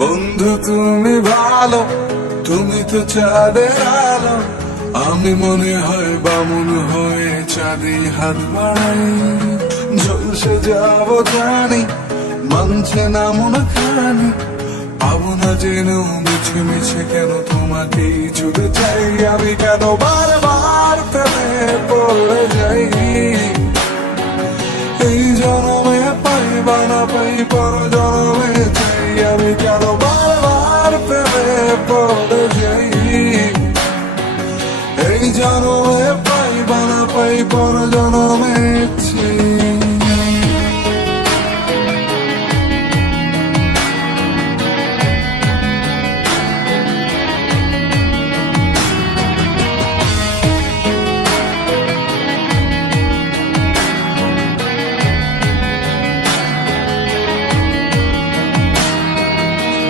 বন্ধু তুমি ভালো, তুমি তো চাঁদের আলো, আমি মনে হয় বামুন হয়ে চাঁদে হাত বাড়াই। ঝলসে যাব জানি, মানছে না মন খানি, পাবো না জেনেও মিছে মিছে কেন তোমাকেই জুড়ে চাই। আমি কেন বারবার প্রেমে পড়ে যাই, এই জনমে পাই বা না পাই পর জনমে চাই। আমি কেন বারবার প্রেমে পড়ে যাই, এই জনমে পাই বা না পাই পর জনমে